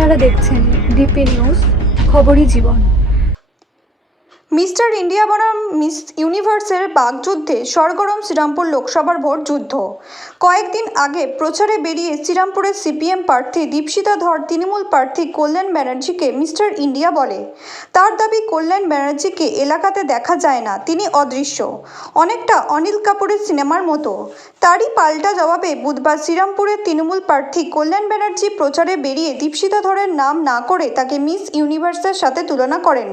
আপনারা দেখছেন DP news, খবরই জীবন। মিস্টার ইন্ডিয়া বনাম মিস ইউনিভার্সের বাগযুদ্ধে সরগরম শ্রীরামপুর লোকসভার ভোট যুদ্ধ। কয়েকদিন আগে প্রচারে বেরিয়ে শ্রীরামপুরের সিপিএম প্রার্থী দীপশিতা ধর তৃণমূল প্রার্থী কল্যাণ ব্যানার্জিকে মিস্টার ইন্ডিয়া বলে। তার দাবি, কল্যাণ ব্যানার্জিকে এলাকাতে দেখা যায় না, তিনি অদৃশ্য, অনেকটা অনিল কাপুরের সিনেমার মতো। তারই পাল্টা জবাবে বুধবার শ্রীরামপুরের তৃণমূল প্রার্থী কল্যাণ ব্যানার্জি প্রচারে বেরিয়ে দীপশিতা ধরের নাম না করে তাকে মিস ইউনিভার্সের সাথে তুলনা করেন।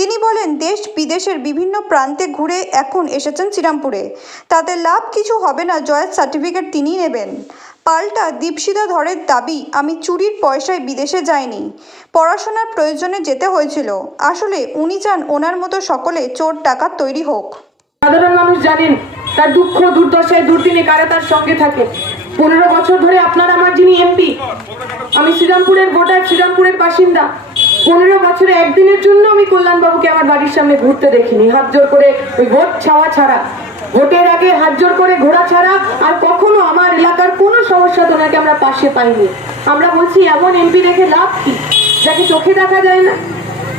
তিনি বলেন, দেশ বিদেশের বিভিন্ন প্রান্তে ঘুরে এখন এসেছেন শ্রীরামপুরে, তাতে লাভ কিছু হবে না, জয়ের সার্টিফিকেট তিনিই নেবেন। পাল্টা দীপশিতা ধরের দাবি, আমি চুরির পয়সায় বিদেশে যাইনি, পড়াশোনার প্রয়োজনে যেতে হয়েছিল। আসলে উনি চান ওনার মতো সকলে চোর ডাকাত তৈরি হোক। সাধারণ মানুষ জানেন তার দুঃখ দুর্দশায় দুর্দিনে কারা তার সঙ্গে থাকে। 15 বছর ধরে আপনার আমার যিনি এমপি, আমি শ্রীরামপুরের ভোটার, শ্রীরামপুরের বাসিন্দা। 15 বছরে একদিনের জন্য আমি কল্যাণবাবুকে আমার বাড়ির সামনে ঘুরতে দেখিনি, হাত জোর করে ওই ভোট ছাওয়া ছাড়া, ভোটের আগে হাত জোর করে ঘোরা ছাড়া আর কখনো আমার এলাকার কোনো সমস্যা তো নাকি আমরা পাশে পাইনি। আমরা বলছি, এমন এমপি দেখে লাভ কি যাকে চোখে দেখা যায় না?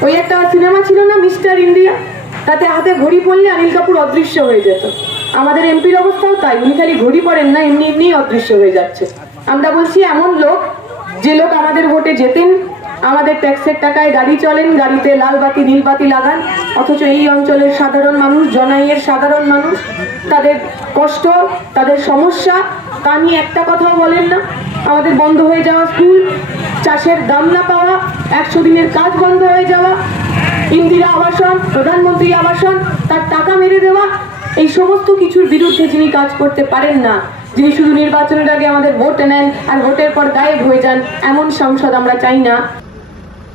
ওই একটা সিনেমা ছিল না মিস্টার ইন্ডিয়া, তাতে হাতে ঘড়ি পড়লে অনিল কাপুর অদৃশ্য হয়ে যেত। আমাদের এমপির অবস্থাও তাই, উনি খালি ঘড়ি পড়েন না, এমনি এমনি অদৃশ্য হয়ে যাচ্ছে। আমরা বলছি, এমন লোক, যে লোক আমাদের ভোটে যেতেন, আমাদের ট্যাক্সের টাকায় গাড়ি চলেন, গাড়িতে লাল বাতি নীল বাতি লাগান, অথচ এই অঞ্চলের সাধারণ মানুষ, জনাইয়ের সাধারণ মানুষ, তাদের কষ্ট, তাদের সমস্যা, তা নিয়ে একটা কথাও বলেন না। আমাদের বন্ধ হয়ে যাওয়া স্কুল, চাষের দাম না পাওয়া, 100 দিনের কাজ বন্ধ হয়ে যাওয়া, ইন্দিরা আবাসন, প্রধানমন্ত্রী আবাসন, তার টাকা মেরে দেওয়া, এই সমস্ত কিছুর বিরুদ্ধে যিনি কাজ করতে পারেন না, যিনি শুধু নির্বাচনের আগে আমাদের ভোট নেন আর ভোটের পর গায়েব হয়ে যান, এমন সংসদ আমরা চাই না।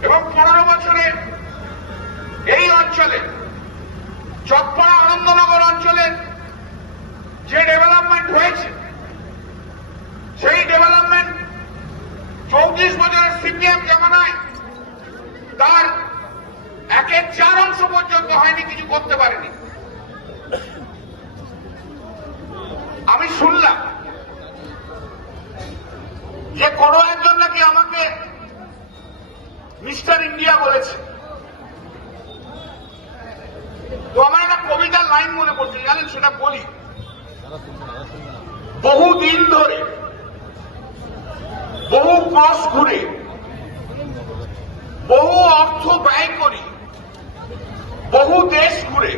এবং 15 বছরে এই অঞ্চলে, চকপাড়া আনন্দনগর অঞ্চলের যে ডেভেলপমেন্ট হয়েছে, সেই ডেভেলপমেন্ট 34 বছরের সিপিএম জামানায় তার 1/4 অংশ পর্যন্ত হয়নি, কিছু করতে পারেনি। আমি শুনলাম যে কোনো একজন নাকি আমাকে মিস্টার ইন্ডিয়া বলেছে। তো আমার একটা কবিতার লাইন মনে পড়ছে, জানেন, সেটা বলি। বহুদিন ধরে, বহু ক্রস ঘুরে, বহু অর্থ ব্যয় করি, বহু দেশ ঘুরে,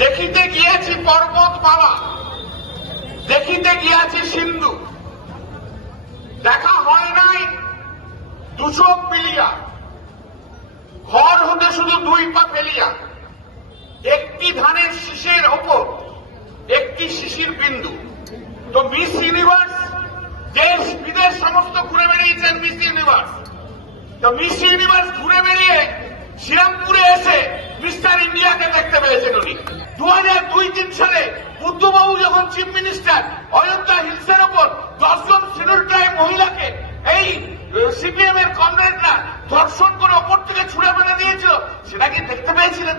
দেখিতে গিয়েছি পর্বতমালা, দেখিতে গিয়েছি সিন্ধু, দেখা হয় নাই 2 চোখ মিলিয়া, ঘর হতে শুধু 2 পা ফেলিয়া, একটি ধানের শীষের ওপর একটি শিশির বিন্দু। তো মিস ইউনিভার্স, দেশ বিদেশ সমস্ত ঘুরে বেরিয়েছেন মিস ইউনিভার্স। তো মিস ইউনিভার্স ঘুরে বেরিয়ে শ্রীরামপুরে এসে মিস্টার ইন্ডিয়াকে দেখতে পেয়েছেন উনি। 2002-3 সালে বুদ্ধবাবু যখন চিফ মিনিস্টার, অযোধ্যা হিলসের ওপর 10 জন শিডিউল ট্রাইব মহিলাকে এই সিপিএম এর কমরেডরা ধর্ষণ করে ওপর থেকে ছুড়ে ফেলে দিয়েছিল, সেটা কি দেখতে পেয়েছিলেন?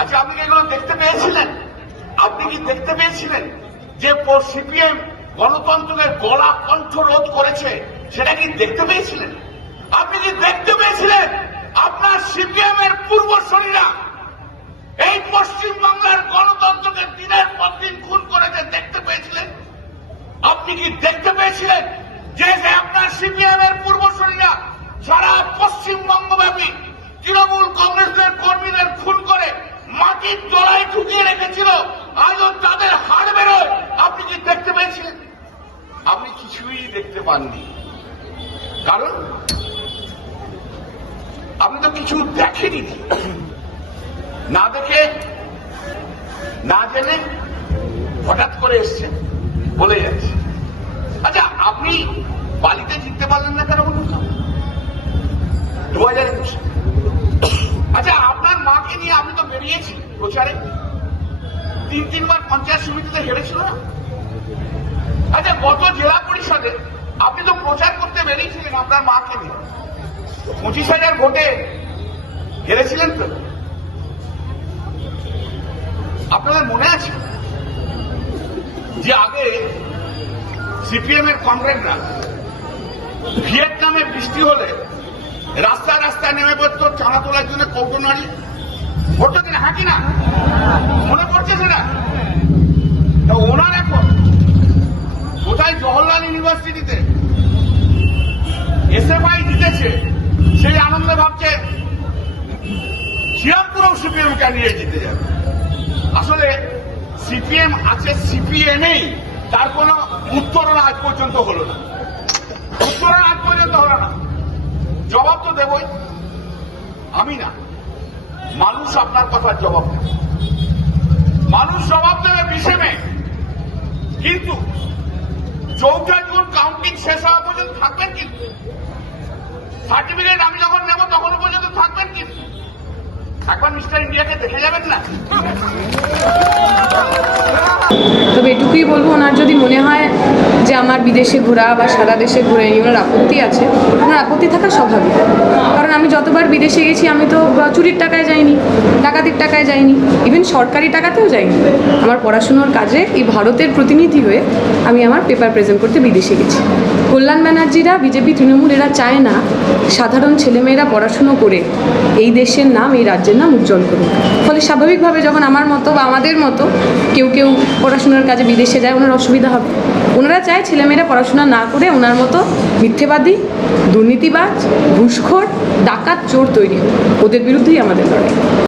আচ্ছা, আপনি কি এগুলো দেখতে পেয়েছিলেন? আপনি কি দেখতে পেয়েছিলেন যে সিপিএম গণতন্ত্রের গলা কণ্ঠ রোধ করেছে? সেটা কি দেখতে পেয়েছিলেন? আপনি কি দেখতে পেয়েছিলেন আপনার সিপিএম এর পূর্বসূরীরা এই পশ্চিম বাংলার গণতন্ত্রকে দিনের পর দিন খুন করেছে? দেখতে পেয়েছিলেন? আপনি কি দেখতে পেয়েছিলেন যে আপনার সিপিএম এর পূর্বসূরীরা সারা পশ্চিমবঙ্গব্যাপী তৃণমূল কংগ্রেসের কর্মীদের খুন করে মাটির তলায় ঢুকিয়ে রেখেছিল, আজও তাদের হাড় বেরোয়? আপনি কি দেখতে পেয়েছিলেন? আপনি কিছুই দেখতে পাননি, কারণ আপনি তো কিছু দেখেনি। না দেখে, না জেনে হঠাৎ করে এসছেন, বলে যাচ্ছে। আচ্ছা, আপনি বালিতে জিততে পারলেন না কেন বলুন? 2021। আচ্ছা, আপনার মাকে নিয়ে আপনি তো বেরিয়েছি প্রচারে, 3 বার পঞ্চায়েত সমিতিতে হেরেছিল না? আচ্ছা, গত জেলা পরিষদে আপনি তো প্রচার করতে বেরিয়েছিলেন আপনার মাকে নিয়ে, 25,000 ভোটে হেরেছিলেন তো? আপনাদের মনে আছে যে আগে সিপিএম এর কমরেডরা ভিয়েতনামে বৃষ্টি হলে রাস্তায় রাস্তায় নেমে পড়তো চাঁদা তোলার জন্য কৌটো নারী পড়তো কিনা, হ্যাঁ কিনা মনে পড়ছে সেটা? তো ওনার এখন কোথায় জওহরলাল ইউনিভার্সিটিতে এসএফআই জিতেছে, সেই আনন্দে ভাবছে শ্রীরামপুরেও সিপিএম ক্যান্ডিডেট জিতে যাবে। আসলে সিপিএম আছে, সিপিএমই তার কোনো উত্তরণ আজ পর্যন্ত হলো না, উত্তরণ আজ পর্যন্ত হলো না। জবাব তো দেবই, আমি না, মানুষ আপনার কথার জবাব দেবে, মানুষ জবাব দেবে 20 মে। কিন্তু 4 জুন কাউন্টিং শেষ হওয়া পর্যন্ত থাকবেন, কিন্তু সার্টিফিকেট আমি যখন নেব তখনও পর্যন্ত থাকবেন। কিন্তু একবার মিস্টার ইন্ডিয়াকে দেখে যাবেন না? তবে এটুকুই বলবো, ওনার যদি মনে হয় যে আমার বিদেশে ঘোরা বা সারা দেশে ঘুরে নিয়ে ওনার আপত্তি আছে, ওনার আপত্তি থাকা স্বাভাবিক। কারণ আমি যতবার বিদেশে গেছি আমি তো চুরির টাকায় যাইনি, ডাকাতির টাকায় যাইনি, ইভেন সরকারি টাকাতেও যাইনি। আমার পড়াশুনোর কাজে এই ভারতের প্রতিনিধি হয়ে আমি আমার পেপার প্রেজেন্ট করতে বিদেশে গেছি। কল্যাণ ব্যানার্জিরা, বিজেপি, তৃণমূল এরা চায় না সাধারণ ছেলেমেয়েরা পড়াশুনো করে এই দেশের নাম, এই রাজ্যের নাম উজ্জ্বল করুক। ফলে স্বাভাবিকভাবে যখন আমার মতো বা আমাদের মতো কেউ কেউ পড়াশোনার কাজে বিদেশে যায়, ওনার অসুবিধা হবে। ওনারা চায় ছেলেমেয়েরা পড়াশোনা না করে ওনার মতো মিথ্যেবাদী, দুর্নীতিবাজ, ঘুষখোর, ডাকাত, চোর তৈরি হোক। ওদের বিরুদ্ধেই আমাদের লড়াই।